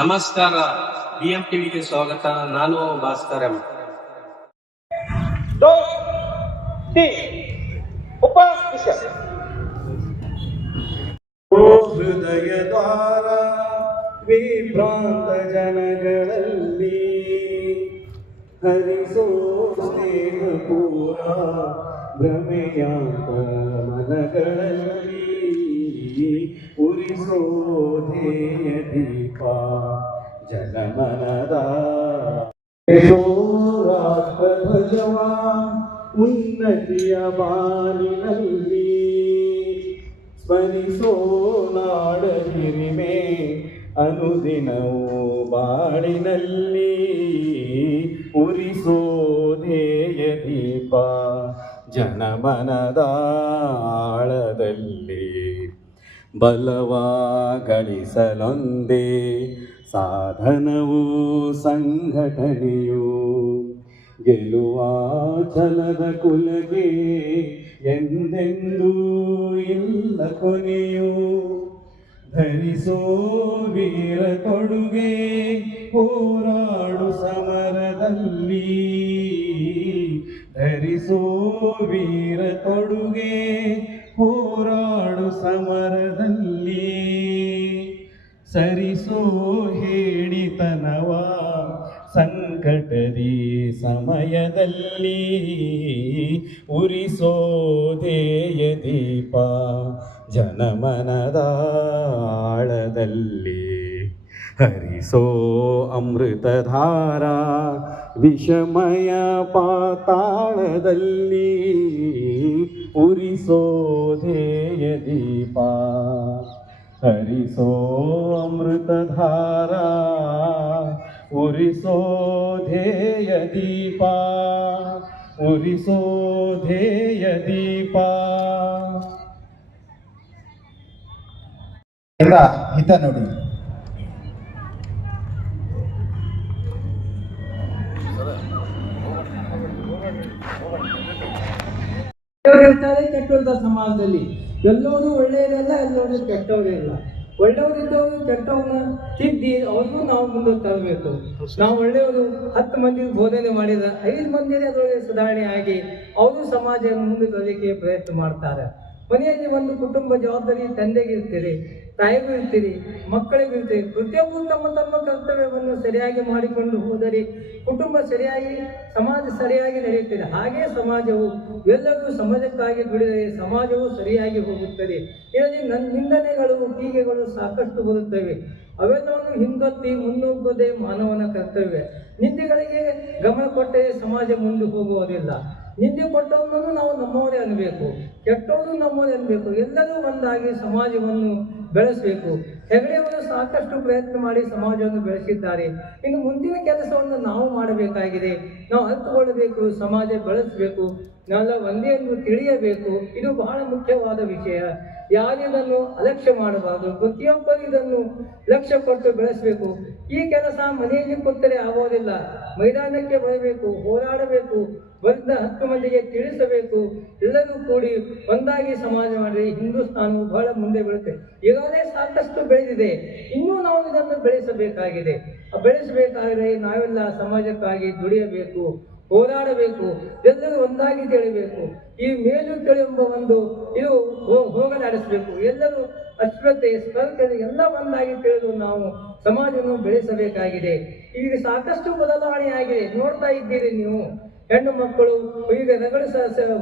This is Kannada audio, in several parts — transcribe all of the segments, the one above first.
ನಮಸ್ಕಾರ ಬಿಎಂ ಟಿವಿಗೆ ಸ್ವಾಗತ ನಾನು ಭಾಸ್ಕರಂ ಹೃದಯ ದ್ವಾರ ವಿಭ್ರಾಂತ ಜನಗಳಲ್ಲಿ ಹರಿಸೋ ಸ್ನೇಹ ಪೂರ ಭ್ರಮೆಯಾದ ಮನಗಳಲ್ಲಿ ಉರಿಸೋ ಧ್ಯೇಯದಿ ಜನಮನದ. ರಾಷ್ಟ್ರಧ್ವಜವ ಉನ್ನತಿಯ ಬಾನಿನಲ್ಲಿ ಸ್ಮರಿಸೋ ನಾಡ ಹಿರಿಮೆ ಅನುದಿನವೂ ಬಾಳಿನಲ್ಲಿ ಉರಿಸೋ ಧ್ಯೇಯ ದೀಪ ಜನಮನದ ಆಳದಲ್ಲಿ. ಬಲವ ಗಳಿಸಲೊಂದೇ ಸಾಧನವು ಸಂಘಟನೆಯು. ಗೆಲ್ಲುವ ಛಲದ ಕುಲಗೆ ಎಂದೆಂದೂ ಇಲ್ಲ ಕೊನೆಯು. ಧರಿಸೋ ವೀರ ಕೊಡುಗೆ ಹೋರಾಡು ಸರಿಸೋ ಹೇಳಿತನವ ಸಂಕಟದಿ ಸಮಯದಲ್ಲಿ ಉರಿಸೋ ಧ್ಯೇಯ ದೀಪ ಜನಮನದ ಆಳದಲ್ಲಿ ಹರಿಸೋ ಅಮೃತಧಾರ ವಿಷಮಯ ಪಾತಾಳದಲ್ಲಿ ಉರಿಸೋ ಧ್ಯೇಯ ದೀಪ ಹರಿಸೋ ಅಮೃತಧಾರ ಉರಿಸೋ ಧ್ಯೇಯ ದೀಪ ಉರಿಸೋ ಧ್ಯೇಯ ದೀಪ. ಎಲ್ಲ ಹಿತ ನೋಡಿ. ಇರ್ತಾರೆ ಸಮಾಜದಲ್ಲಿ. ಎಲ್ಲರೂ ಒಳ್ಳೆಯದಲ್ಲ ಎಲ್ಲರೂ ಕೆಟ್ಟವರೇ ಇಲ್ಲ ಒಳ್ಳೆಯವರಿದ್ದವರು ಕೆಟ್ಟವ್ರನ್ನ ತಿದ್ದಿ ಅವ್ರಿಗೂ ನಾವು ಮುಂದೆ ತರಬೇಕು. ನಾವು ಒಳ್ಳೆಯವರು ಹತ್ತು ಮಂದಿ ಬೋಧನೆ ಮಾಡಿದ, ಐದು ಮಂದಿ ಅದರೊಳಗೆ ಸುಧಾರಣೆ ಆಗಿ ಅವರು ಸಮಾಜ ಮುಂದೆ ತರಲಿಕ್ಕೆ ಪ್ರಯತ್ನ ಮಾಡ್ತಾರೆ. ಮನೆಯಲ್ಲಿ ಒಂದು ಕುಟುಂಬ ಜವಾಬ್ದಾರಿ ತಂದೆಗೆ ಇರ್ತೀರಿ. ತಾಯಿಗೂ ಇರ್ತೀರಿ, ಮಕ್ಕಳಿಗೂ ಇರ್ತೀರಿ, ಪ್ರತಿಯೊಬ್ಬರು ತಮ್ಮ ತಮ್ಮ ಕರ್ತವ್ಯವನ್ನು ಸರಿಯಾಗಿ ಮಾಡಿಕೊಂಡು ಹೋದರೆ ಕುಟುಂಬ ಸರಿಯಾಗಿ, ಸಮಾಜ ಸರಿಯಾಗಿ ನಡೆಯುತ್ತದೆ. ಹಾಗೇ ಸಮಾಜವು ಎಲ್ಲರೂ ಸಮಾಜಕ್ಕಾಗಿ ದುಡಿದರೆ ಸಮಾಜವು ಸರಿಯಾಗಿ ಹೋಗುತ್ತದೆ. ಇದರಲ್ಲಿ ನನ್ನ ನಿಂದನೆಗಳು ಟೀಕೆಗಳು ಸಾಕಷ್ಟು ಬರುತ್ತವೆ ಅವೆಲ್ಲವನ್ನು ಹಿಂದೊತ್ತಿ ಮುನ್ನುಗ್ಗದೆ ಮಾನವನ ಕರ್ತವ್ಯ. ನಿಂದೆಗಳಿಗೆ ಗಮನ ಕೊಟ್ಟರೆ ಸಮಾಜ ಮುಂದೆ ಹೋಗುವುದಿಲ್ಲ. ನಿಂದೆ ಕೊಟ್ಟವನನ್ನು ನಾವು ನಮ್ಮವರೇ ಅನ್ನಬೇಕು ಕೆಟ್ಟವನು ನಮ್ಮವರೇ ಅನ್ನಬೇಕು, ಎಲ್ಲರೂ ಒಂದಾಗಿ ಸಮಾಜವನ್ನು ಬೆಳೆಸಬೇಕು. ಹೆಗಡೆಯವರು ಸಾಕಷ್ಟು ಪ್ರಯತ್ನ ಮಾಡಿ ಸಮಾಜವನ್ನು ಬೆಳೆಸಿದ್ದಾರೆ. ಇನ್ನು ಮುಂದಿನ ಕೆಲಸವನ್ನು ನಾವು ಮಾಡಬೇಕಾಗಿದೆ. ನಾವು ಅರ್ಥಗೊಳ್ಳಬೇಕು ಸಮಾಜ ಬೆಳೆಸಬೇಕು, ನಾವೆಲ್ಲ ಒಂದೇ ಎಂದು ತಿಳಿಯಬೇಕು. ಇದು ಬಹಳ ಮುಖ್ಯವಾದ ವಿಷಯ. ಯಾರಿದನ್ನು ಅಲಕ್ಷ್ಯ ಮಾಡಬಾರದು ಪ್ರತಿಯೊಬ್ಬರು ಇದನ್ನು ಲಕ್ಷ್ಯ ಕೊಟ್ಟು ಬೆಳೆಸಬೇಕು. ಈ ಕೆಲಸ ಮನೆಯಲ್ಲಿ ಕೊಟ್ಟರೆ ಆಗೋದಿಲ್ಲ. ಮೈದಾನಕ್ಕೆ ಬರಬೇಕು, ಹೋರಾಡಬೇಕು, ಬಂದ ಹತ್ತು ಮಂದಿಗೆ ತಿಳಿಸಬೇಕು. ಎಲ್ಲರೂ ಕೂಡಿ ಒಂದಾಗಿ ಸಮಾಜ ಮಾಡಿದರೆ ಹಿಂದೂಸ್ತಾನವು ಬಹಳ ಮುಂದೆ ಬೀಳುತ್ತೆ. ಈಗಾಗಲೇ ಸಾಕಷ್ಟು ಬೆಳೆದಿದೆ. ಇನ್ನೂ ನಾವು ಇದನ್ನು ಬೆಳೆಸಬೇಕಾಗಿದೆ. ಬೆಳೆಸಬೇಕಾದರೆ ನಾವೆಲ್ಲ ಸಮಾಜಕ್ಕಾಗಿ ದುಡಿಯಬೇಕು. ಹೋರಾಡಬೇಕು, ಎಲ್ಲರೂ ಒಂದಾಗಿ ತಿಳಿಬೇಕು ಈ ಮೇಲು ತಿಳಿಯುವ ಒಂದು ಇದು ಹೋಗಲಾಡಿಸಬೇಕು. ಎಲ್ಲರೂ ಅಶ್ವತೆ ಸ್ಪರ್ಧೆ ಎಲ್ಲ ಒಂದಾಗಿ ತಿಳಿದು ನಾವು ಸಮಾಜವನ್ನು ಬೆಳೆಸಬೇಕಾಗಿದೆ. ಈಗ ಸಾಕಷ್ಟು ಬದಲಾವಣೆ ಆಗಿದೆ ನೋಡ್ತಾ ಇದ್ದೀರಿ ನೀವು. ಹೆಣ್ಣು ಮಕ್ಕಳು ಈಗ ರಗಡು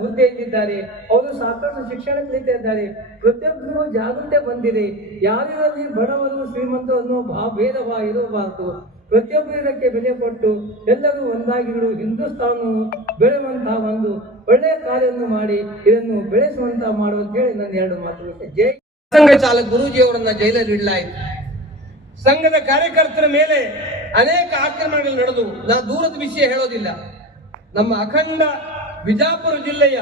ಹುದ್ದೆ ಇದ್ದಿದ್ದಾರೆ. ಅವರು ಸಾಕಷ್ಟು ಶಿಕ್ಷಣ ಕಲಿತಾ ಇದ್ದಾರೆ. ಪ್ರತಿಯೊಬ್ಬರಿಗೂ ಜಾಗೃತಿ ಬಂದಿದೆ. ಯಾರ್ಯಾರಲ್ಲಿ ಬಡವರು ಶ್ರೀಮಂತರು ಅನ್ನೋ ಭಾ ಭೇದವ ಇರಬಾರದು. ಪ್ರತಿಯೊಬ್ಬರು ಇದಕ್ಕೆ ಬೆಲೆ ಕೊಟ್ಟು ಎಲ್ಲರೂ ಒಂದಾಗಿರು ಹಿಂದೂಸ್ತಾನವು ಬೆಳೆಯುವಂತಹ ಒಂದು ಒಳ್ಳೆಯ ಕಾರ್ಯವನ್ನು ಮಾಡಿ ಇದನ್ನು ಬೆಳೆಸುವಂತ ಮಾಡುವಂತೇಳಿ ನನ್ನ ಎರಡು ಮಾತು ಜೈ ಸಂಘ ಚಾಲಕ ಗುರುಜಿಯವರನ್ನ ಜೈಲಲ್ಲಿ ಇಡಲಾಯಿತು. ಸಂಘದ ಕಾರ್ಯಕರ್ತರ ಮೇಲೆ ಅನೇಕ ಆಕ್ರಮಣಗಳು ನಡೆದು ನಾ ದೂರದ ವಿಷಯ ಹೇಳೋದಿಲ್ಲ. ನಮ್ಮ ಅಖಂಡ ಬಿಜಾಪುರ ಜಿಲ್ಲೆಯ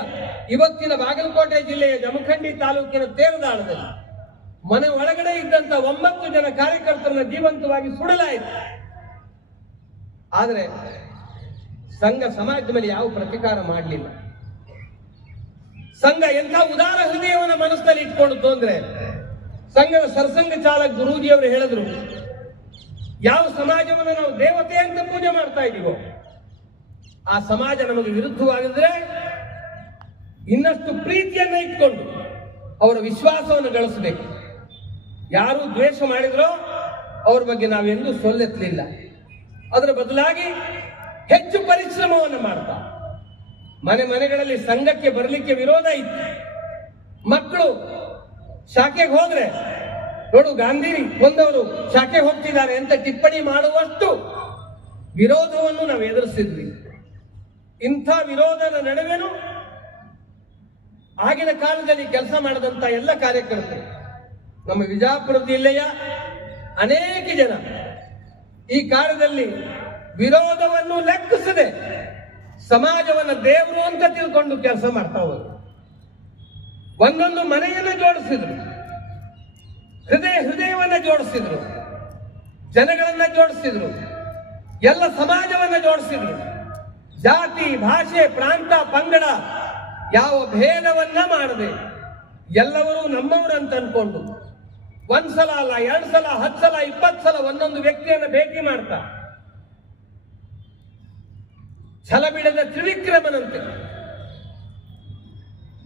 ಇವತ್ತಿನ ಬಾಗಲಕೋಟೆ ಜಿಲ್ಲೆಯ ಜಮಖಂಡಿ ತಾಲೂಕಿನ ತೇರದಾಳದಲ್ಲಿ ಮನೆ ಒಳಗಡೆ ಇದ್ದಂತ ಒಂಬತ್ತು ಜನ ಕಾರ್ಯಕರ್ತರನ್ನ ಜೀವಂತವಾಗಿ ಸುಡಲಾಯಿತು. ಆದರೆ ಸಂಘ ಸಮಾಜದ ಮೇಲೆ ಯಾವ ಪ್ರತಿಕಾರ ಮಾಡಲಿಲ್ಲ. ಸಂಘ ಎಂಥ ಉದಾರ ಹೃದಯವನ್ನ ಮನಸ್ಸಲ್ಲಿ ಇಟ್ಕೊಂಡು ಅಂದ್ರೆ ಸಂಘದ ಸರ್ಸಂಘ ಚಾಲಕ ಗುರೂಜಿಯವರು ಹೇಳಿದ್ರು, ಯಾವ ಸಮಾಜವನ್ನು ನಾವು ದೇವತೆ ಅಂತ ಪೂಜೆ ಮಾಡ್ತಾ ಇದ್ದೀವೋ ಆ ಸಮಾಜ ನಮಗೆ ವಿರುದ್ಧವಾಗಿದ್ರೆ ಇನ್ನಷ್ಟು ಪ್ರೀತಿಯನ್ನ ಇಟ್ಕೊಂಡು ಅವರ ವಿಶ್ವಾಸವನ್ನು ಗಳಿಸಬೇಕು. ಯಾರು ದ್ವೇಷ ಮಾಡಿದ್ರೋ ಅವ್ರ ಬಗ್ಗೆ ನಾವೆಂದೂ ಸೊಲ್ಲೆತ್ತಲಿಲ್ಲ. ಅದರ ಬದಲಾಗಿ ಹೆಚ್ಚು ಪರಿಶ್ರಮವನ್ನು ಮಾಡ್ತಾ. ಮನೆ ಮನೆಗಳಲ್ಲಿ ಸಂಘಕ್ಕೆ ಬರಲಿಕ್ಕೆ ವಿರೋಧ ಇತ್ತು. ಮಕ್ಕಳು ಶಾಖೆಗೆ ಹೋದ್ರೆ, ನೋಡು ಗಾಂಧಿ ಒಂದವರು ಶಾಖೆಗೆ ಹೋಗ್ತಿದ್ದಾರೆ ಅಂತ ಟಿಪ್ಪಣಿ ಮಾಡುವಷ್ಟು ವಿರೋಧವನ್ನು ನಾವು ಎದುರಿಸಿದ್ವಿ. ಇಂಥ ವಿರೋಧದ ನಡುವೆನೂ ಆಗಿನ ಕಾಲದಲ್ಲಿ ಕೆಲಸ ಮಾಡದಂತ ಎಲ್ಲ ಕಾರ್ಯಕರ್ತರು, ನಮ್ಮ ವಿಜಾಪುರ ಜಿಲ್ಲೆಯ ಅನೇಕ ಜನ ಈ ಕಾಲದಲ್ಲಿ ವಿರೋಧವನ್ನು ಲೆಕ್ಕಿಸದೆ ಸಮಾಜವನ್ನ ದೇವರು ಅಂತ ತಿಳ್ಕೊಂಡು ಕೆಲಸ ಮಾಡ್ತಾ ಹೋದ್ರು. ಒಂದೊಂದು ಮನೆಯನ್ನ ಜೋಡಿಸಿದ್ರು. ಹೃದಯ ಹೃದಯವನ್ನ ಜೋಡಿಸಿದ್ರು. ಜನಗಳನ್ನ ಜೋಡಿಸಿದ್ರು. ಎಲ್ಲ ಸಮಾಜವನ್ನ ಜೋಡಿಸಿದ್ರು. ಜಾತಿ, ಭಾಷೆ, ಪ್ರಾಂತ, ಪಂಗಡ ಯಾವ ಭೇದವನ್ನ ಮಾಡದೆ ಎಲ್ಲವರೂ ನಮ್ಮವರು ಅಂತ ಅನ್ಕೊಂಡು ಒಂದ್ಸಲ ಅಲ್ಲ, ಎರಡ್ ಸಲ, ಹತ್ತು ಸಲ, ಇಪ್ಪತ್ತು ಸಲ ಒಂದೊಂದು ವ್ಯಕ್ತಿಯನ್ನ ಭೇಟಿ ಮಾಡ್ತಾ. ಛಲ ಬಿಡದ ತ್ರಿವಿಕ್ರಮನಂತೆ.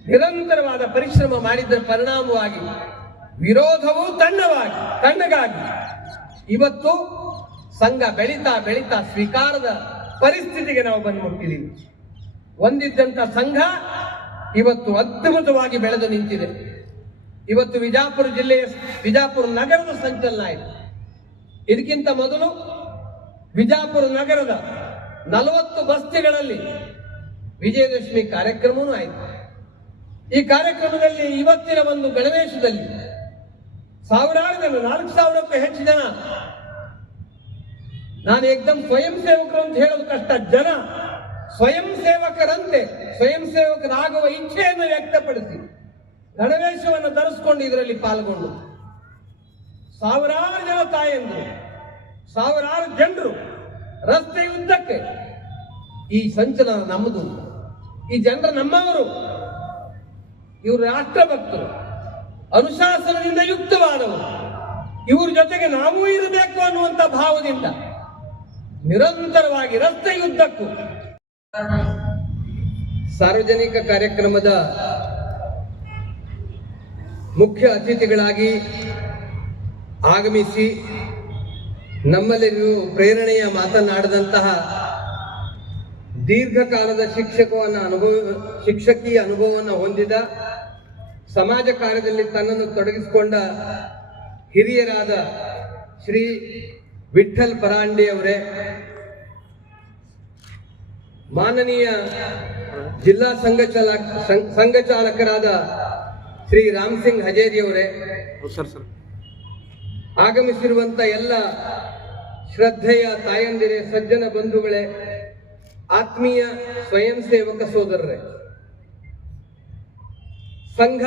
ನಿರಂತರವಾದ ಪರಿಶ್ರಮ ಮಾಡಿದ್ದರ ಪರಿಣಾಮವಾಗಿ, ವಿರೋಧವು ತಣ್ಣವಾಗಿ, ತಣ್ಣಗಾಗಿ, ಇವತ್ತು ಸಂಘ ಬೆಳೀತಾ ಬೆಳೀತಾ ಸ್ವೀಕಾರದ ಪರಿಸ್ಥಿತಿಗೆ ನಾವು ಬಂದು ಮುಟ್ಟಿದ್ದೀವಿ ಒಂದಿದ್ದಂತ ಸಂಘ ಇವತ್ತು ಅದ್ಭುತವಾಗಿ ಬೆಳೆದು ನಿಂತಿದೆ. ಇವತ್ತು ವಿಜಾಪುರ ಜಿಲ್ಲೆಯ ವಿಜಾಪುರ ನಗರದ ಸಂಚಲನ ಆಯಿತು ಇದಕ್ಕಿಂತ ಮೊದಲು ವಿಜಾಪುರ ನಗರದ ನಲವತ್ತು ಬಸ್ತಿಗಳಲ್ಲಿ ವಿಜಯದಶಮಿ ಕಾರ್ಯಕ್ರಮವೂ ಆಯಿತು. ಈ ಕಾರ್ಯಕ್ರಮದಲ್ಲಿ ಇವತ್ತಿನ ಒಂದು ಗಣವೇಶದಲ್ಲಿ ಸಾವಿರಾರು ಜನ, ನಾಲ್ಕು ಸಾವಿರಕ್ಕೂ ಹೆಚ್ಚು ಜನ. ನಾನು ಏಕದಮ್ ಸ್ವಯಂ ಸೇವಕರು ಅಂತ ಹೇಳೋದು ಕಷ್ಟ. ಜನ ಸ್ವಯಂ ಸೇವಕರಂತೆ, ಸ್ವಯಂ ಸೇವಕರಾಗುವ ಇಚ್ಛೆಯನ್ನು ವ್ಯಕ್ತಪಡಿಸಿ. ಗಣವೇಶವನ್ನು ಧರಿಸ್ಕೊಂಡು ಇದರಲ್ಲಿ ಪಾಲ್ಗೊಂಡು. ಸಾವಿರಾರು ಜನ ತಾಯಂದ್ರು, ಸಾವಿರಾರು ಜನರು ರಸ್ತೆ ಉದ್ದಕ್ಕೆ ಈ ಸಂಚಲನ ನಮ್ಮದು. ಈ ಜನರು ನಮ್ಮವರು. ಇವರು ರಾಷ್ಟ್ರಭಕ್ತರು, ಅನುಶಾಸನದಿಂದ ಯುಕ್ತವಾದವರು. ಇವ್ರ ಜೊತೆಗೆ ನಾವೂ ಇರಬೇಕು ಅನ್ನುವಂತ ಭಾವದಿಂದ ನಿರಂತರವಾಗಿ ರಸ್ತೆಯುದ್ದಕ್ಕೂ ಸಾರ್ವಜನಿಕ ಕಾರ್ಯಕ್ರಮದ ಮುಖ್ಯ ಅತಿಥಿಗಳಾಗಿ ಆಗಮಿಸಿ ನಮ್ಮಲ್ಲಿರುವ ಪ್ರೇರಣೆಯ ಮಾತನಾಡಿದಂತಹ ದೀರ್ಘಕಾಲದ ಶಿಕ್ಷಕವನ್ನು ಅನುಭವ, ಶಿಕ್ಷಕೀಯ ಅನುಭವವನ್ನು ಹೊಂದಿದ ಸಮಾಜ ಕಾರ್ಯದಲ್ಲಿ ತನ್ನನ್ನು ತೊಡಗಿಸಿಕೊಂಡ ಹಿರಿಯರಾದ ಶ್ರೀ ವಿಠಲ್ ಪರಾಂಡೆ ಅವರೇ, ಮಾನನೀಯ ಜಿಲ್ಲಾ ಸಂಘ ಚಾಲಕ ಸಂಘ ಚಾಲಕರಾದ ಶ್ರೀ ರಾಮ್ ಸಿಂಗ್ ಹಜೇರಿಯವರೇ ಆಗಮಿಸಿರುವಂತ ಎಲ್ಲ ಶ್ರದ್ಧೆಯ ತಾಯಂದಿರೆ ಸಜ್ಜನ ಬಂಧುಗಳೇ ಆತ್ಮೀಯ ಸ್ವಯಂ ಸೇವಕ ಸೋದರರೇ. ಸಂಘ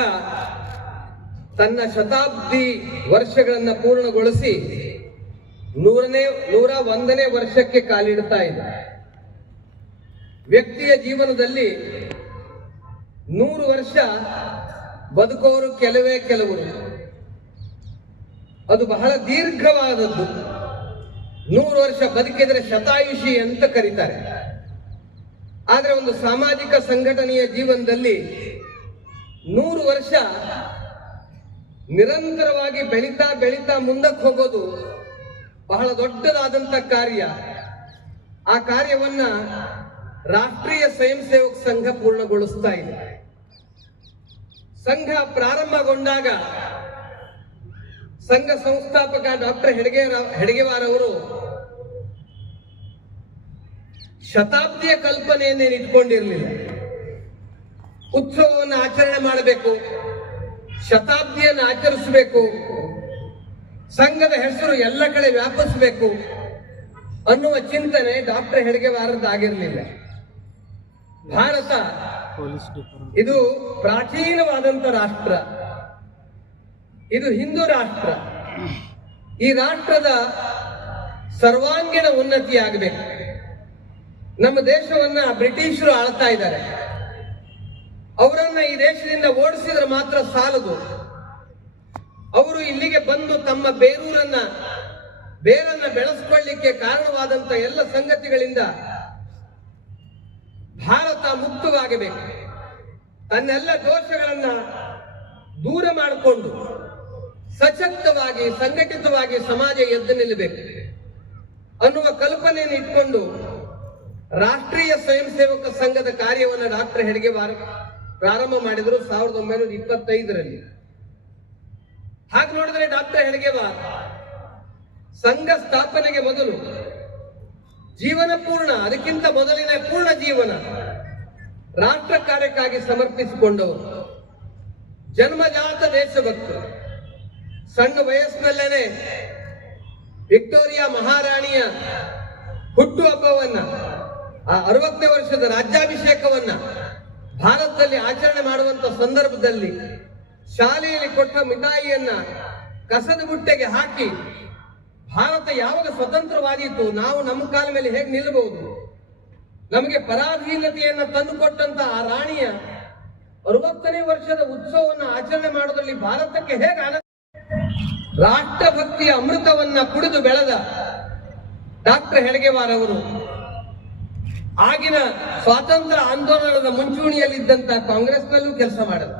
ತನ್ನ ಶತಾಬ್ದಿ ವರ್ಷಗಳನ್ನ ಪೂರ್ಣಗೊಳಿಸಿ ನೂರನೇ ನೂರ ಒಂದನೇ ವರ್ಷಕ್ಕೆ ಕಾಲಿಡ್ತಾ ಇದೆ. ವ್ಯಕ್ತಿಯ ಜೀವನದಲ್ಲಿ ನೂರು ವರ್ಷ ಬದುಕೋರು ಕೆಲವೇ ಕೆಲವರು. ಅದು ಬಹಳ ದೀರ್ಘವಾದದ್ದು. ನೂರು ವರ್ಷ ಬದುಕಿದರೆ ಶತಾಯುಷಿ ಅಂತ ಕರೀತಾರೆ. ಆದರೆ ಒಂದು ಸಾಮಾಜಿಕ ಸಂಘಟನೆಯ ಜೀವನದಲ್ಲಿ ನೂರು ವರ್ಷ ನಿರಂತರವಾಗಿ ಬೆಳೀತಾ ಬೆಳೀತಾ ಮುಂದಕ್ಕೆ ಹೋಗೋದು ಬಹಳ ದೊಡ್ಡದಾದಂಥ ಕಾರ್ಯ. ಆ ಕಾರ್ಯವನ್ನ ರಾಷ್ಟ್ರೀಯ ಸ್ವಯಂ ಸೇವಕ ಸಂಘ ಪೂರ್ಣಗೊಳಿಸ್ತಾ ಇದೆ. ಸಂಘ ಪ್ರಾರಂಭಗೊಂಡಾಗ ಸಂಘ ಸಂಸ್ಥಾಪಕ ಡಾಕ್ಟರ್ ಹೆಡಗೆ ಹೆಡ್ಗೆವಾರ್ ಅವರು ಶತಾಬ್ದಿಯ ಕಲ್ಪನೆಯನ್ನೇನು ಇಟ್ಕೊಂಡಿರಲಿಲ್ಲ. ಉತ್ಸವವನ್ನು ಆಚರಣೆ ಮಾಡಬೇಕು, ಶತಾಬ್ದಿಯನ್ನು ಆಚರಿಸಬೇಕು, ಸಂಘದ ಹೆಸರು ಎಲ್ಲ ಕಡೆ ವ್ಯಾಪಿಸಬೇಕು ಅನ್ನುವ ಚಿಂತನೆ ಡಾಕ್ಟರ್ ಹೆಡ್ಗೆವಾರದ್ದಾಗಿರಲಿಲ್ಲ ಭಾರತ ಇದು ಪ್ರಾಚೀನವಾದಂತ ರಾಷ್ಟ್ರ. ಇದು ಹಿಂದೂ ರಾಷ್ಟ್ರ. ಈ ರಾಷ್ಟ್ರದ ಸರ್ವಾಂಗೀಣ ಉನ್ನತಿ ಆಗಬೇಕು. ನಮ್ಮ ದೇಶವನ್ನ ಬ್ರಿಟಿಷರು ಆಳ್ತಾ ಇದ್ದಾರೆ. ಅವರನ್ನ ಈ ದೇಶದಿಂದ ಓಡಿಸಿದ್ರೆ ಮಾತ್ರ ಸಾಲದು. ಅವರು ಇಲ್ಲಿಗೆ ಬಂದು ತಮ್ಮ ಬೇರೂರನ್ನ, ಬೇರನ್ನ ಬೆಳೆಸ್ಕೊಳ್ಳಿಕ್ಕೆ ಕಾರಣವಾದಂತ ಎಲ್ಲ ಸಂಗತಿಗಳಿಂದ ಭಾರತ ಮುಕ್ತವಾಗಬೇಕು. ತನ್ನೆಲ್ಲ ದೋಷಗಳನ್ನ ದೂರ ಮಾಡಿಕೊಂಡು ಸಶಕ್ತವಾಗಿ, ಸಂಘಟಿತವಾಗಿ ಸಮಾಜ ಎದ್ದು ನಿಲ್ಲಬೇಕು. ಅನ್ನುವ ಕಲ್ಪನೆಯನ್ನು ಇಟ್ಕೊಂಡು ರಾಷ್ಟ್ರೀಯ ಸ್ವಯಂ ಸೇವಕ ಸಂಘದ ಕಾರ್ಯವನ್ನು ಡಾಕ್ಟರ್ ಹೆಡ್ಗೆ ಪ್ರಾರಂಭ ಮಾಡಿದರು ಸಾವಿರದ ಒಂಬೈನೂರ ಇಪ್ಪತ್ತೈದರಲ್ಲಿ. ಹಾಗೆ ನೋಡಿದ್ರೆ ಡಾಕ್ಟರ್ ಹೆಡ್ಗೆವಾರ್ ಸಂಘ ಸ್ಥಾಪನೆಗೆ ಮೊದಲು ಜೀವನ ಪೂರ್ಣ, ಅದಕ್ಕಿಂತ ಮೊದಲಿನ ಪೂರ್ಣ ಜೀವನ ರಾಷ್ಟ್ರ ಕಾರ್ಯಕ್ಕಾಗಿ ಸಮರ್ಪಿಸಿಕೊಂಡವರು. ಜನ್ಮಜಾತ ದೇಶಭಕ್ತರು. ಸಣ್ಣ ವಯಸ್ಸಿನಲ್ಲೇನೆ ವಿಕ್ಟೋರಿಯಾ ಮಹಾರಾಣಿಯ ಹುಟ್ಟುಹಬ್ಬವನ್ನ ಆ ಅರವತ್ತನೇ ವರ್ಷದ ರಾಜ್ಯಾಭಿಷೇಕವನ್ನ ಭಾರತದಲ್ಲಿ ಆಚರಣೆ ಮಾಡುವಂತ ಸಂದರ್ಭದಲ್ಲಿ ಶಾಲೆಯಲ್ಲಿ ಕೊಟ್ಟ ಮಿಠಾಯಿಯನ್ನ ಕಸದ ಬುಟ್ಟೆಗೆ ಹಾಕಿ ಭಾರತ ಯಾವಾಗ ಸ್ವತಂತ್ರವಾದೀತು ನಾವು ನಮ್ಮ ಕಾಲ ಮೇಲೆ ಹೇಗೆ ನಿಲ್ಲಬಹುದು ನಮಗೆ ಪರಾಧೀನತೆಯನ್ನ ತಂದುಕೊಟ್ಟಂತ ಆ ರಾಣಿಯ ಅರವತ್ತನೇ ವರ್ಷದ ಉತ್ಸವವನ್ನು ಆಚರಣೆ ಮಾಡೋದ್ರಲ್ಲಿ ಭಾರತಕ್ಕೆ ಹೇಗೆ ಆನಂದ? ರಾಷ್ಟ್ರಭಕ್ತಿಯ ಅಮೃತವನ್ನ ಕುಡಿದು ಬೆಳೆದ ಡಾಕ್ಟರ್ ಹೆಡಗೆವಾರ್ ಅವರು, ಆಗಿನ ಸ್ವಾತಂತ್ರ್ಯ ಆಂದೋಲನದ ಮುಂಚೂಣಿಯಲ್ಲಿದ್ದಂತ ಕಾಂಗ್ರೆಸ್ನಲ್ಲೂ ಕೆಲಸ ಮಾಡಿದ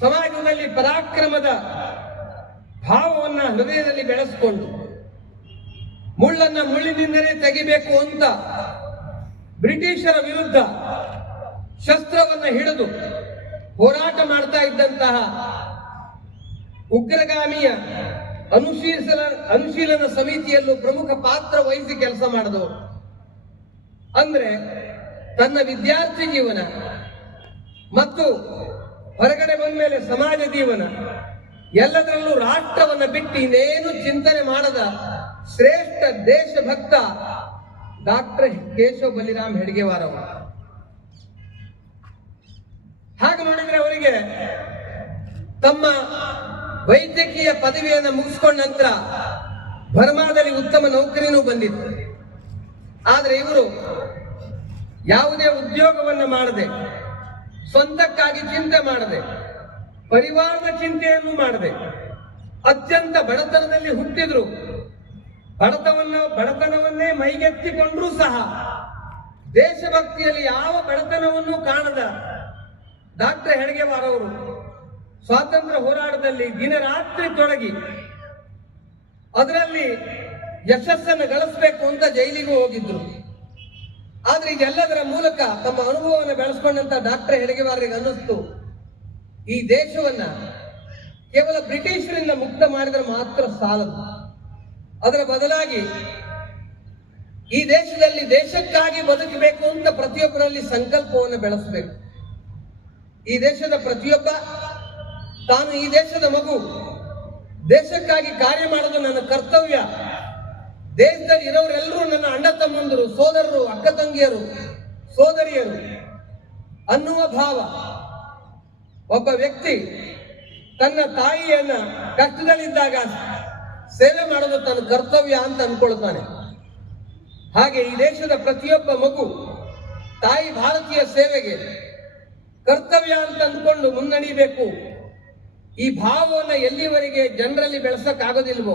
ಸಮಾಜದಲ್ಲಿ ಪರಾಕ್ರಮದ ಭಾವವನ್ನ ಹೃದಯದಲ್ಲಿ ಬೆಳೆಸಿಕೊಂಡು ಮುಳ್ಳನ್ನ ಮುಳ್ಳಿನಿಂದಲೇ ತೆಗಿಬೇಕು ಅಂತ ಬ್ರಿಟಿಷರ ವಿರುದ್ಧ ಶಸ್ತ್ರವನ್ನ ಹಿಡಿದು ಹೋರಾಟ ಮಾಡ್ತಾ ಇದ್ದಂತಹ ಉಗ್ರಗಾಮಿಯ ಅನುಶೀಲ ಅನುಶೀಲನ ಸಮಿತಿಯಲ್ಲೂ ಪ್ರಮುಖ ಪಾತ್ರ ವಹಿಸಿ ಕೆಲಸ ಮಾಡಿದವರು. ಅಂದ್ರೆ ತನ್ನ ವಿದ್ಯಾರ್ಥಿ ಜೀವನ ಮತ್ತು ಹೊರಗಡೆ ಬಂದ ಮೇಲೆ ಸಮಾಜ ಜೀವನ ಎಲ್ಲದರಲ್ಲೂ ರಾಷ್ಟ್ರವನ್ನ ಬಿಟ್ಟು ಇನ್ನೇನು ಚಿಂತನೆ ಮಾಡದ ಶ್ರೇಷ್ಠ ದೇಶಭಕ್ತ ಡಾಕ್ಟರ್ ಕೇಶವ ಬಲಿರಾಮ್ ಹೆಡ್ಗೆವಾರ ಅವರು ಹಾಗೆ ನೋಡಿದ್ರೆ ಅವರಿಗೆ ತಮ್ಮ ವೈದ್ಯಕೀಯ ಪದವಿಯನ್ನು ಮುಗಿಸ್ಕೊಂಡ ನಂತರ ಬರ್ಮಾದಲ್ಲಿ ಉತ್ತಮ ನೌಕರಿನೂ ಬಂದಿತ್ತು. ಆದರೆ ಇವರು ಯಾವುದೇ ಉದ್ಯೋಗವನ್ನ ಮಾಡದೆ ಸ್ವಂತಕ್ಕಾಗಿ ಚಿಂತೆ ಮಾಡದೆ ಪರಿವಾರದ ಚಿಂತೆಯನ್ನು ಮಾಡಿದೆ ಅತ್ಯಂತ ಬಡತನದಲ್ಲಿ ಹುಟ್ಟಿದ್ರು. ಬಡತವನ್ನ, ಬಡತನವನ್ನೇ ಮೈಗೆತ್ತಿಕೊಂಡ್ರೂ ಸಹ ದೇಶಭಕ್ತಿಯಲ್ಲಿ ಯಾವ ಬಡತನವನ್ನು ಕಾಣದ ಡಾಕ್ಟರ್ ಹೆಡ್ಗೆವಾರ್ ಅವರು ಸ್ವಾತಂತ್ರ್ಯ ಹೋರಾಟದಲ್ಲಿ ದಿನರಾತ್ರಿ ತೊಡಗಿ ಅದರಲ್ಲಿ ಯಶಸ್ಸನ್ನು ಗಳಿಸಬೇಕು ಅಂತ ಜೈಲಿಗೂ ಹೋಗಿದ್ರು. ಆದ್ರೆ ಇದೆಲ್ಲದರ ಮೂಲಕ ತಮ್ಮ ಅನುಭವವನ್ನು ಬೆಳೆಸ್ಕೊಂಡಂತ ಡಾಕ್ಟರ್ ಹೆಡಗೆವಾರರಿಗೆ ಅನ್ನಿಸ್ತು. ಈ ದೇಶವನ್ನ ಕೇವಲ ಬ್ರಿಟಿಷರಿಂದ ಮುಕ್ತ ಮಾಡಿದ್ರೆ ಮಾತ್ರ ಸಾಲದು. ಅದರ ಬದಲಾಗಿ ಈ ದೇಶದಲ್ಲಿ ದೇಶಕ್ಕಾಗಿ ಬದುಕಬೇಕು ಅಂತ ಪ್ರತಿಯೊಬ್ಬರಲ್ಲಿ ಸಂಕಲ್ಪವನ್ನು ಬೆಳೆಸಬೇಕು. ಈ ದೇಶದ ಪ್ರತಿಯೊಬ್ಬ, ತಾನು ಈ ದೇಶದ ಮಗು. ದೇಶಕ್ಕಾಗಿ ಕಾರ್ಯ ಮಾಡೋದು ನನ್ನ ಕರ್ತವ್ಯ. ದೇಶದಲ್ಲಿ ಇರೋರೆಲ್ಲರೂ ನನ್ನ ಅಣ್ಣ ತಮ್ಮಂದರು, ಸೋದರರು, ಅಕ್ಕ ತಂಗಿಯರು, ಸೋದರಿಯರು ಅನ್ನುವ ಭಾವ. ಒಬ್ಬ ವ್ಯಕ್ತಿ ತನ್ನ ತಾಯಿಯನ್ನ ಕಷ್ಟದಲ್ಲಿದ್ದಾಗ ಸೇವೆ ಮಾಡೋದು ತನ್ನ ಕರ್ತವ್ಯ ಅಂತ ಅನ್ಕೊಳ್ತಾನೆ ಹಾಗೆ ಈ ದೇಶದ ಪ್ರತಿಯೊಬ್ಬ ಮಗು ತಾಯಿ ಭಾರತೀಯ ಸೇವೆಗೆ ಕರ್ತವ್ಯ ಅಂತ ಅಂದ್ಕೊಂಡು ಮುನ್ನಡಿಬೇಕು ಈ ಭಾವವನ್ನು ಎಲ್ಲಿವರೆಗೆ ಜನರಲ್ಲಿ ಬೆಳೆಸೋಕ್ಕಾಗೋದಿಲ್ವೋ,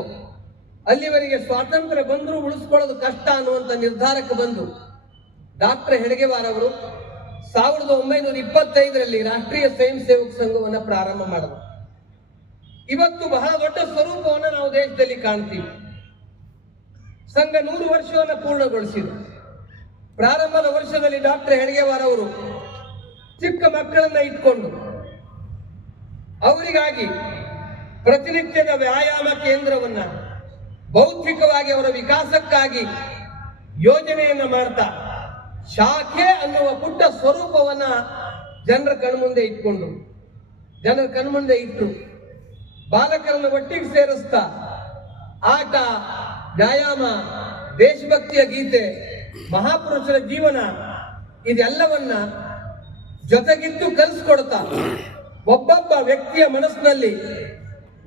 ಅಲ್ಲಿವರೆಗೆ ಸ್ವಾತಂತ್ರ್ಯ ಬಂದರೂ ಉಳಿಸ್ಕೊಳ್ಳೋದು ಕಷ್ಟ ಅನ್ನುವಂಥ ನಿರ್ಧಾರಕ್ಕೆ ಬಂದು ಡಾಕ್ಟರ್ ಹೆಡಗೆವಾರ್ ಅವರು ಸಾವಿರದ ಒಂಬೈನೂರ ಇಪ್ಪತ್ತೈದರಲ್ಲಿ ರಾಷ್ಟ್ರೀಯ ಸ್ವಯಂ ಸೇವಕ ಸಂಘವನ್ನ ಪ್ರಾರಂಭ ಮಾಡಿದ್ರು. ಇವತ್ತು ಬಹಳ ದೊಡ್ಡ ಸ್ವರೂಪವನ್ನು ನಾವು ದೇಶದಲ್ಲಿ ಕಾಣ್ತೀವಿ. ಸಂಘ ನೂರು ವರ್ಷವನ್ನು ಪೂರ್ಣಗೊಳಿಸಿದೆ. ಪ್ರಾರಂಭದ ವರ್ಷದಲ್ಲಿ ಡಾಕ್ಟರ್ ಹೆಣಗೇವಾರ್ ಅವರು ಚಿಕ್ಕ ಮಕ್ಕಳನ್ನ ಇಟ್ಕೊಂಡು ಅವರಿಗಾಗಿ ಪ್ರತಿನಿತ್ಯದ ವ್ಯಾಯಾಮ ಕೇಂದ್ರವನ್ನ ಬೌದ್ಧಿಕವಾಗಿ ಅವರ ವಿಕಾಸಕ್ಕಾಗಿ ಯೋಜನೆಯನ್ನ ಮಾಡ್ತಾ ಶಾಖೆ ಅನ್ನುವ ಪುಟ್ಟ ಸ್ವರೂಪವನ್ನ ಜನರ ಕಣ್ಮುಂದೆ ಇಟ್ಕೊಂಡು, ಜನರ ಕಣ್ಮುಂದೆ ಇಟ್ಟು ಬಾಲಕರನ್ನು ಒಟ್ಟಿಗೆ ಸೇರಿಸ್ತಾ ಆಟ, ವ್ಯಾಯಾಮ, ದೇಶಭಕ್ತಿಯ ಗೀತೆ, ಮಹಾಪುರುಷರ ಜೀವನ, ಇದೆಲ್ಲವನ್ನ ಜೊತೆಗಿದ್ದು ಕಲಿಸ್ಕೊಡ್ತಾ ಒಬ್ಬೊಬ್ಬ ವ್ಯಕ್ತಿಯ ಮನಸ್ಸಿನಲ್ಲಿ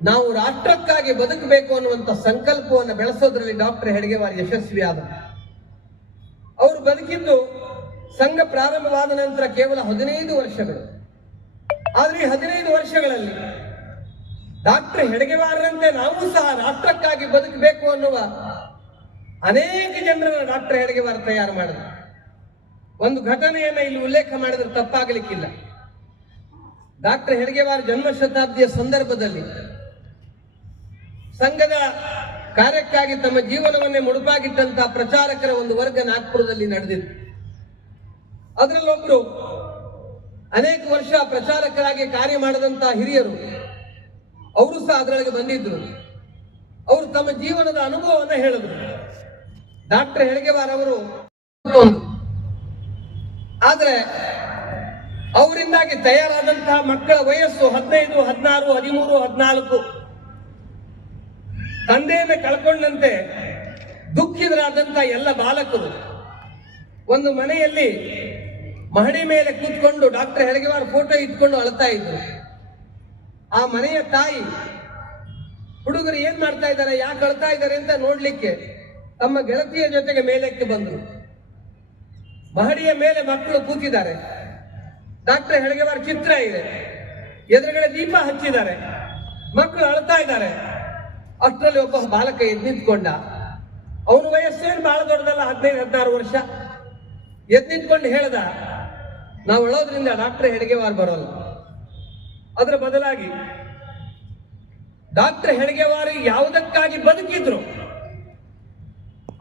ನಾವು ರಾಷ್ಟ್ರಕ್ಕಾಗಿ ಬದುಕಬೇಕು ಅನ್ನುವಂತ ಸಂಕಲ್ಪವನ್ನು ಬೆಳೆಸೋದ್ರಲ್ಲಿ ಡಾಕ್ಟರ್ ಹೆಡ್ಗೆವಾರ್ ಯಶಸ್ವಿಯಾದ ಅವರು ಬದುಕಿದ್ದು ಸಂಘ ಪ್ರಾರಂಭವಾದ ನಂತರ ಕೇವಲ ಹದಿನೈದು ವರ್ಷಗಳು. ಆದ್ರೆ ಈ ಹದಿನೈದು ವರ್ಷಗಳಲ್ಲಿ ಡಾಕ್ಟರ್ ಹೆಡಗೆವಾರರಂತೆ ನಾವು ಸಹ ರಾಷ್ಟ್ರಕ್ಕಾಗಿ ಬದುಕಬೇಕು ಅನ್ನುವ ಅನೇಕ ಜನರನ್ನ ಡಾಕ್ಟರ್ ಹೆಡಗೆವಾರ ತಯಾರು ಮಾಡಿದ್ರು. ಒಂದು ಘಟನೆಯನ್ನ ಇಲ್ಲಿ ಉಲ್ಲೇಖ ಮಾಡಿದ್ರೆ ತಪ್ಪಾಗಲಿಕ್ಕಿಲ್ಲ. ಡಾಕ್ಟರ್ ಹೆಡಗೆವಾರ ಜನ್ಮ ಶತಾಬ್ದಿಯ ಸಂದರ್ಭದಲ್ಲಿ ಸಂಘದ ಕಾರ್ಯಕ್ಕಾಗಿ ತಮ್ಮ ಜೀವನವನ್ನೇ ಮುಡುಪಾಗಿಟ್ಟಂತಹ ಪ್ರಚಾರಕರ ಒಂದು ವರ್ಗ ನಾಗ್ಪುರದಲ್ಲಿ ನಡೆದಿತ್ತು ಅದರಲ್ಲೊಬ್ರು ಅನೇಕ ವರ್ಷ ಪ್ರಚಾರಕರಾಗಿ ಕಾರ್ಯ ಮಾಡದಂತಹ ಹಿರಿಯರು, ಅವರು ಸಹ ಅದರೊಳಗೆ ಬಂದಿದ್ರು. ಅವರು ತಮ್ಮ ಜೀವನದ ಅನುಭವವನ್ನು ಹೇಳಿದ್ರು. ಡಾಕ್ಟರ್ ಹೆಳಗೆವಾರ್ ಅವರು ಆದ್ರೆ ಅವರಿಂದಾಗಿ ತಯಾರಾದಂತಹ ಮಕ್ಕಳ ವಯಸ್ಸು ಹದಿನೈದು, ಹದಿನಾರು, ಹದಿಮೂರು, ಹದಿನಾಲ್ಕು ತಂದೆಯನ್ನು ಕಳ್ಕೊಂಡಂತೆ ದುಃಖಿತರಾದಂತ ಎಲ್ಲ ಬಾಲಕರು ಒಂದು ಮನೆಯಲ್ಲಿ ಮಹಡಿ ಮೇಲೆ ಕೂತ್ಕೊಂಡು ಡಾಕ್ಟರ್ ಹೆಳಗೆವಾರ್ ಫೋಟೋ ಇಟ್ಕೊಂಡು ಅಳ್ತಾ ಇದ್ರು. ಆ ಮನೆಯ ತಾಯಿ, ಹುಡುಗರು ಏನ್ ಮಾಡ್ತಾ ಇದ್ದಾರೆ, ಯಾಕೆ ಅಳ್ತಾ ಇದ್ದಾರೆ ಅಂತ ನೋಡ್ಲಿಕ್ಕೆ ತಮ್ಮ ಗೆಳತಿಯ ಜೊತೆಗೆ ಮೇಲಕ್ಕೆ ಬಂದ್ರು. ಮಹಡಿಯ ಮೇಲೆ ಮಕ್ಕಳು ಕೂತಿದ್ದಾರೆ. ಡಾಕ್ಟರ್ ಹೆಳಗೆವಾರ್ ಚಿತ್ರ ಇದೆ. ಎದುರುಗಡೆ ದೀಪ ಹಚ್ಚಿದ್ದಾರೆ. ಮಕ್ಕಳು ಅಳ್ತಾ ಇದ್ದಾರೆ. ಅಷ್ಟರಲ್ಲಿ ಒಬ್ಬ ಬಾಲಕ ಎದ್ದು ಅವನ ವಯಸ್ಸೇನು ಬಹಳ ದೊಡ್ಡದಲ್ಲ, ಹದಿನೈದು, ಹದಿನಾರು ವರ್ಷ. ಎದ್ದು ಹೇಳ್ದ, ನಾವು ಅಳೋದ್ರಿಂದ ಡಾಕ್ಟರ್ ಹೆಡಗೆವಾರ್ ಬರೋಲ್ಲ. ಅದರ ಬದಲಾಗಿ ಡಾಕ್ಟರ್ ಹೆಡಗೆವಾರಿ ಯಾವುದಕ್ಕಾಗಿ ಬದುಕಿದ್ರು,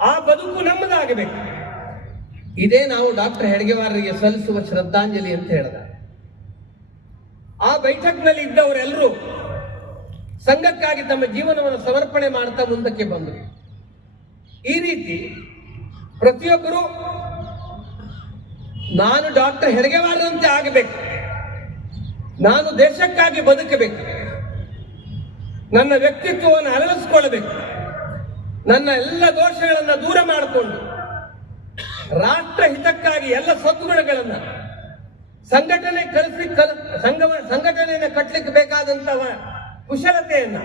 ಆ ಬದುಕು ನಮ್ಮದಾಗಬೇಕು. ಇದೇ ನಾವು ಡಾಕ್ಟರ್ ಹೆಡಗೆವಾರರಿಗೆ ಸಲ್ಲಿಸುವ ಶ್ರದ್ಧಾಂಜಲಿ ಅಂತ ಹೇಳ್ದ. ಆ ಬೈಠಕ್ನಲ್ಲಿ ಇದ್ದವರೆಲ್ಲರೂ ಸಂಘಕ್ಕಾಗಿ ತಮ್ಮ ಜೀವನವನ್ನು ಸಮರ್ಪಣೆ ಮಾಡ್ತಾ ಮುಂದಕ್ಕೆ ಬಂದರು. ಈ ರೀತಿ ಪ್ರತಿಯೊಬ್ಬರು ನಾನು ಡಾಕ್ಟರ್ ಹೆರಿಗೆವಾರದಂತೆ ಆಗಬೇಕು. ನಾನು ದೇಶಕ್ಕಾಗಿ ಬದುಕಬೇಕು. ನನ್ನ ವ್ಯಕ್ತಿತ್ವವನ್ನು ಅರಳಿಸ್ಕೊಳ್ಬೇಕು ನನ್ನ ಎಲ್ಲ ದೋಷಗಳನ್ನು ದೂರ ಮಾಡಿಕೊಂಡು ರಾಷ್ಟ್ರ ಹಿತಕ್ಕಾಗಿ ಎಲ್ಲ ಸದ್ಗುಣಗಳನ್ನು ಸಂಘಟನೆ ಕಲಿಸಿ ಕಲ ಸಂಘವ ಸಂಘಟನೆಯನ್ನು ಕಟ್ಟಲಿಕ್ಕೆ ಬೇಕಾದಂತಹ ಕುಶಲತೆಯನ್ನ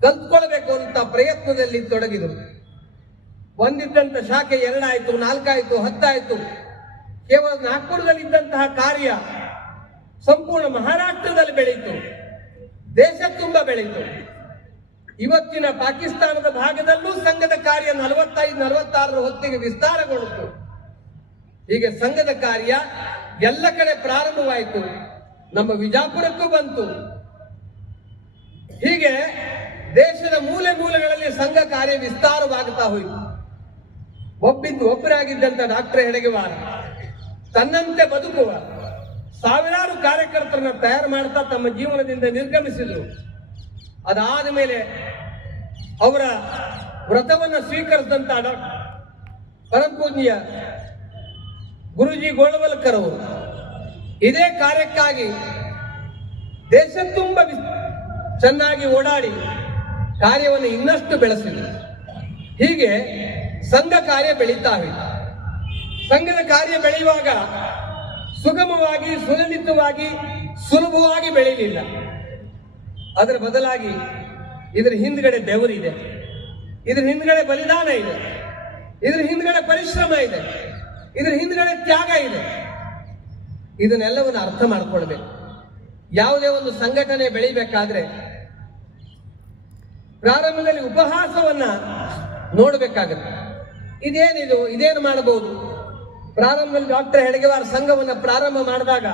ಕಲ್ತ್ಕೊಳ್ಬೇಕು ಅಂತ ಪ್ರಯತ್ನದಲ್ಲಿ ತೊಡಗಿದರು. ಒಂದಿದ್ದಂತ ಶಾಖೆ ಎರಡಾಯ್ತು, ನಾಲ್ಕಾಯ್ತು, ಹತ್ತಾಯ್ತು. ಕೇವಲ ನಾಗ್ಪುರದಲ್ಲಿದ್ದಂತಹ ಕಾರ್ಯ ಸಂಪೂರ್ಣ ಮಹಾರಾಷ್ಟ್ರದಲ್ಲಿ ಬೆಳೀತು. ದೇಶ ತುಂಬ ಬೆಳೀತು. ಇವತ್ತಿನ ಪಾಕಿಸ್ತಾನದ ಭಾಗದಲ್ಲೂ ಸಂಘದ ಕಾರ್ಯ ನಲವತ್ತೈದು, ನಲವತ್ತಾರರ ಹೊತ್ತಿಗೆ ವಿಸ್ತಾರಗೊಳ್ಳಿತು ಹೀಗೆ ಸಂಘದ ಕಾರ್ಯ ಎಲ್ಲ ಕಡೆ ಪ್ರಾರಂಭವಾಯಿತು. ನಮ್ಮ ವಿಜಾಪುರಕ್ಕೂ ಬಂತು. ಹೀಗೆ ದೇಶದ ಮೂಲೆ ಮೂಲೆಗಳಲ್ಲಿ ಸಂಘ ಕಾರ್ಯ ವಿಸ್ತಾರವಾಗುತ್ತಾ ಹೋಯಿತು. ಒಬ್ಬಿದ್ದು ಒಬ್ಬರಾಗಿದ್ದಂತ ಡಾಕ್ಟರ್ ಹೆಡಗೆವಾರ ತನ್ನಂತೆ ಬದುಕುವ ಸಾವಿರಾರು ಕಾರ್ಯಕರ್ತರನ್ನ ತಯಾರು ಮಾಡ್ತಾ ತಮ್ಮ ಜೀವನದಿಂದ ನಿರ್ಗಮಿಸಿದ್ರು. ಅದಾದ ಮೇಲೆ ಅವರ ವ್ರತವನ್ನು ಸ್ವೀಕರಿಸಿದಂತ ಡಾಕ್ಟರ್ ಪರಮಪೂಜ್ಯ ಗುರುಜಿ ಗೋಳವಲ್ಕರ್ ಅವರು, ಇದೇ ಕಾರ್ಯಕ್ಕಾಗಿ ದೇಶ ತುಂಬ ಚೆನ್ನಾಗಿ ಓಡಾಡಿ ಕಾರ್ಯವನ್ನು ಇನ್ನಷ್ಟು ಬೆಳೆಸಿದರು. ಹೀಗೆ ಸಂಘ ಕಾರ್ಯ ಬೆಳೀತಾ ಸಂಘದ ಕಾರ್ಯ ಬೆಳೆಯುವಾಗ ಸುಗಮವಾಗಿ, ಸುಲಲಿತವಾಗಿ, ಸುಲಭವಾಗಿ ಬೆಳೆಯಲಿಲ್ಲ. ಅದರ ಬದಲಾಗಿ ಇದರ ಹಿಂದ್ಗಡೆ ಬೆವರಿದೆ ಇದರ ಹಿಂದ್ಗಡೆ ಬಲಿದಾನ ಇದೆ. ಇದರ ಹಿಂದ್ಗಡೆ ಪರಿಶ್ರಮ ಇದೆ. ಇದರ ಹಿಂದ್ಗಡೆ ತ್ಯಾಗ ಇದೆ. ಇದನ್ನೆಲ್ಲವನ್ನು ಅರ್ಥ ಮಾಡಿಕೊಳ್ಬೇಕು. ಯಾವುದೇ ಒಂದು ಸಂಘಟನೆ ಬೆಳಿಬೇಕಾದ್ರೆ ಪ್ರಾರಂಭದಲ್ಲಿ ಉಪಹಾಸವನ್ನ ನೋಡಬೇಕಾಗತ್ತೆ. ಇದೇನಿದು ಇದೇನು ಮಾಡಬಹುದು ಪ್ರಾರಂಭದಲ್ಲಿ ಡಾಕ್ಟರ್ ಹೆಡಗೆವಾರ್ ಸಂಘವನ್ನ ಪ್ರಾರಂಭ ಮಾಡಿದಾಗ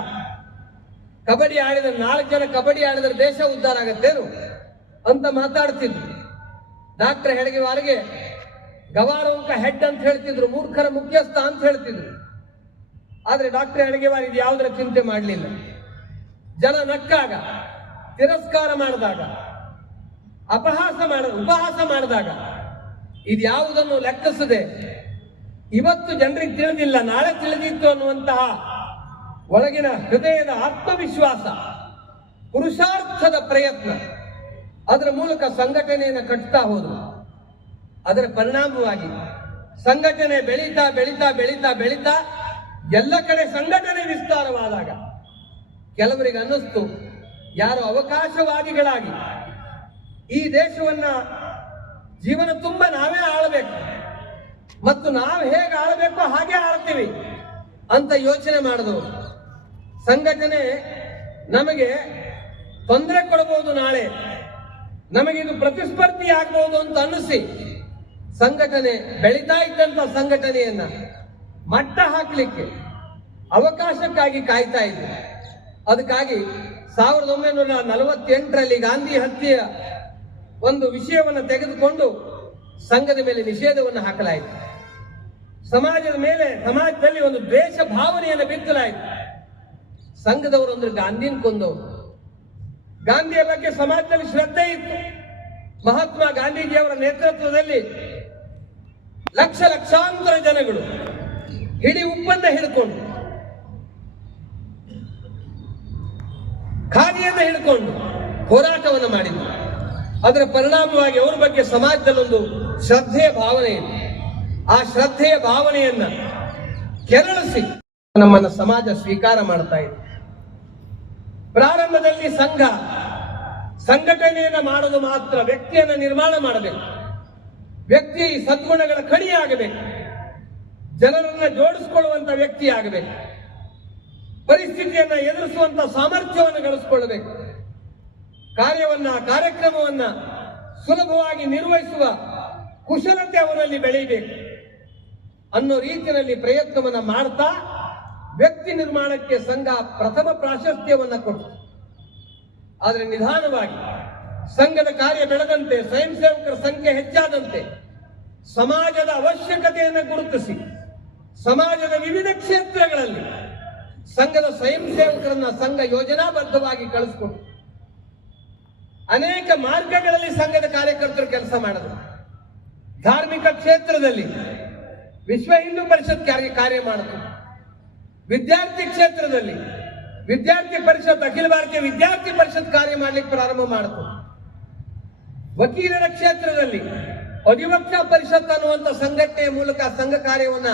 ಕಬಡ್ಡಿ ಆಡಿದ ನಾಲ್ಕು ಜನ ಕಬಡ್ಡಿ ಆಡಿದ್ರೆ ದೇಶ ಉದ್ಧಾರ ಆಗತ್ತೇನು ಅಂತ ಮಾತಾಡ್ತಿದ್ರು. ಡಾಕ್ಟರ್ ಹೆಡಗೆವಾರಿಗೆ ಗವಾರಂಕ ಹೆಡ್ ಅಂತ ಹೇಳ್ತಿದ್ರು, ಮೂರ್ಖರ ಮುಖ್ಯಸ್ಥ ಅಂತ ಹೇಳ್ತಿದ್ರು. ಆದ್ರೆ ಡಾಕ್ಟರ್ ಹೆಡಗೆವಾರ್ ಇದು ಯಾವುದರ ಚಿಂತೆ ಮಾಡಲಿಲ್ಲ. ಜನ ನಕ್ಕಾಗ, ತಿರಸ್ಕಾರ ಮಾಡಿದಾಗ ಅಪಹಾಸ ಮಾಡ, ಉಪಹಾಸ ಮಾಡಿದಾಗ ಇದು ಯಾವುದನ್ನು ಲೆಕ್ಕಿಸದೆ ಇವತ್ತು ಜನರಿಗೆ ತಿಳಿದಿಲ್ಲ, ನಾಳೆ ತಿಳಿದಿತ್ತು ಅನ್ನುವಂತಹ ಒಳಗಿನ ಹೃದಯದ ಆತ್ಮವಿಶ್ವಾಸ, ಪುರುಷಾರ್ಥದ ಪ್ರಯತ್ನ ಅದರ ಮೂಲಕ ಸಂಘಟನೆಯನ್ನು ಕಟ್ತಾ ಹೋದರು. ಅದರ ಪರಿಣಾಮವಾಗಿ ಸಂಘಟನೆ ಬೆಳೀತಾ ಬೆಳೀತಾ ಬೆಳೀತಾ ಬೆಳೀತಾ ಎಲ್ಲ ಕಡೆ ಸಂಘಟನೆ ವಿಸ್ತಾರವಾದಾಗ ಕೆಲವರಿಗೆ ಅನ್ನಿಸ್ತು, ಯಾರು ಅವಕಾಶವಾದಿಗಳಾಗಿ ಈ ದೇಶವನ್ನ ಜೀವನ ತುಂಬ ನಾವೇ ಆಳಬೇಕು. ಮತ್ತು ನಾವು ಹೇಗೆ ಆಳಬೇಕು ಹಾಗೆ ಆಳ್ತೀವಿ ಅಂತ ಯೋಚನೆ ಮಾಡಿದವರು. ಸಂಘಟನೆ ನಮಗೆ ತೊಂದರೆ ಕೊಡಬಹುದು ನಾಳೆ. ನಮಗೆ ಇದು ಪ್ರತಿಸ್ಪರ್ಧಿ ಆಗ್ಬಹುದು ಅಂತ ಅನ್ನಿಸಿ ಸಂಘಟನೆ ಬೆಳೀತಾ ಇದ್ದಂತ ಸಂಘಟನೆಯನ್ನ ಮಟ್ಟ ಹಾಕಲಿಕ್ಕೆ ಅವಕಾಶಕ್ಕಾಗಿ ಕಾಯ್ತಾ ಇದ್ದೆ ಅದಕ್ಕಾಗಿ ಸಾವಿರದ ಒಂಬೈನೂರ ನಲವತ್ತೆಂಟರಲ್ಲಿ ಗಾಂಧಿ ಹತ್ಯೆಯ ಒಂದು ವಿಷಯವನ್ನು ತೆಗೆದುಕೊಂಡು ಸಂಘದ ಮೇಲೆ ನಿಷೇಧವನ್ನು ಹಾಕಲಾಯಿತು. ಸಮಾಜದ ಮೇಲೆ ಸಮಾಜದಲ್ಲಿ ಒಂದು ದ್ವೇಷ ಭಾವನೆಯನ್ನು ಬಿತ್ತಲಾಯಿತು. ಸಂಘದವರು ಅಂದ್ರೆ ಗಾಂಧಿನ ಕೊಂದವರು ಗಾಂಧಿಯ ಬಗ್ಗೆ ಸಮಾಜದಲ್ಲಿ ಶ್ರದ್ಧೆ ಇತ್ತು. ಮಹಾತ್ಮ ಗಾಂಧೀಜಿಯವರ ನೇತೃತ್ವದಲ್ಲಿ ಲಕ್ಷ ಲಕ್ಷಾಂತರ ಜನಗಳು ಹಿಡಿ ಉಪ್ಪನ್ನ ಹಿಡ್ಕೊಂಡು ಖಾದಿಯನ್ನ ಹಿಡ್ಕೊಂಡು ಹೋರಾಟವನ್ನು ಮಾಡಿದ್ರು. ಅದರ ಪರಿಣಾಮವಾಗಿ ಅವರ ಬಗ್ಗೆ ಸಮಾಜದಲ್ಲೊಂದು ಶ್ರದ್ಧೆಯ ಭಾವನೆ ಇದೆ. ಆ ಶ್ರದ್ಧೆಯ ಭಾವನೆಯನ್ನ ಕೆರಳಿಸಿ ನಮ್ಮನ್ನ ಸಮಾಜ ಸ್ವೀಕಾರ ಮಾಡ್ತಾ ಇದೆ. ಪ್ರಾರಂಭದಲ್ಲಿ ಸಂಘ, ಸಂಘಟನೆಯನ್ನ ಮಾಡೋದು ಮಾತ್ರ, ವ್ಯಕ್ತಿಯನ್ನ ನಿರ್ಮಾಣ ಮಾಡಬೇಕು. ವ್ಯಕ್ತಿ ಸದ್ಗುಣಗಳ ಕಣಿಯಾಗಬೇಕು ಜನರನ್ನ ಜೋಡಿಸಿಕೊಳ್ಳುವಂತ ವ್ಯಕ್ತಿ ಆಗಬೇಕು. ಪರಿಸ್ಥಿತಿಯನ್ನ ಎದುರಿಸುವಂತ ಸಾಮರ್ಥ್ಯವನ್ನು ಗಳಿಸಿಕೊಳ್ಳಬೇಕು ಕಾರ್ಯವನ್ನ, ಕಾರ್ಯಕ್ರಮವನ್ನ ಸುಲಭವಾಗಿ ನಿರ್ವಹಿಸುವ ಕುಶಲತೆ ಅವರಲ್ಲಿ ಬೆಳೆಯಬೇಕು ಅನ್ನೋ ರೀತಿಯಲ್ಲಿ ಪ್ರಯತ್ನವನ್ನ ಮಾಡ್ತಾ ವ್ಯಕ್ತಿ ನಿರ್ಮಾಣಕ್ಕೆ ಸಂಘ ಪ್ರಥಮ ಪ್ರಾಶಸ್ತ್ಯವನ್ನ ಕೊಟ್ಟು ಆದರೆ ನಿಧಾನವಾಗಿ ಸಂಘದ ಕಾರ್ಯ ಬೆಳೆದಂತೆ ಸ್ವಯಂ ಸೇವಕರ ಸಂಖ್ಯೆ ಹೆಚ್ಚಾದಂತೆ ಸಮಾಜದ ಅವಶ್ಯಕತೆಯನ್ನು ಗುರುತಿಸಿ, ಸಮಾಜದ ವಿವಿಧ ಕ್ಷೇತ್ರಗಳಲ್ಲಿ ಸಂಘದ ಸ್ವಯಂ ಸೇವಕರನ್ನ ಸಂಘ ಯೋಜನಾಬದ್ಧವಾಗಿ ಕಳಿಸ್ಕೊಟ್ಟು ಅನೇಕ ಮಾರ್ಗಗಳಲ್ಲಿ ಸಂಘದ ಕಾರ್ಯಕರ್ತರು ಕೆಲಸ ಮಾಡಿದ್ರು. ಧಾರ್ಮಿಕ ಕ್ಷೇತ್ರದಲ್ಲಿ ವಿಶ್ವ ಹಿಂದೂ ಪರಿಷತ್ ಕಾರ್ಯ ಕಾರ್ಯ ಮಾಡಿತು ವಿದ್ಯಾರ್ಥಿ ಕ್ಷೇತ್ರದಲ್ಲಿ ವಿದ್ಯಾರ್ಥಿ ಪರಿಷತ್, ಅಖಿಲ ಭಾರತೀಯ ವಿದ್ಯಾರ್ಥಿ ಪರಿಷತ್ ಕಾರ್ಯ ಮಾಡಲಿಕ್ಕೆ ಪ್ರಾರಂಭ ಮಾಡಿತು ವಕೀಲರ ಕ್ಷೇತ್ರದಲ್ಲಿ ಅಧಿವಕ್ತ ಪರಿಷತ್ ಅನ್ನುವಂತ ಸಂಘಟನೆಯ ಮೂಲಕ ಸಂಘ ಕಾರ್ಯವನ್ನ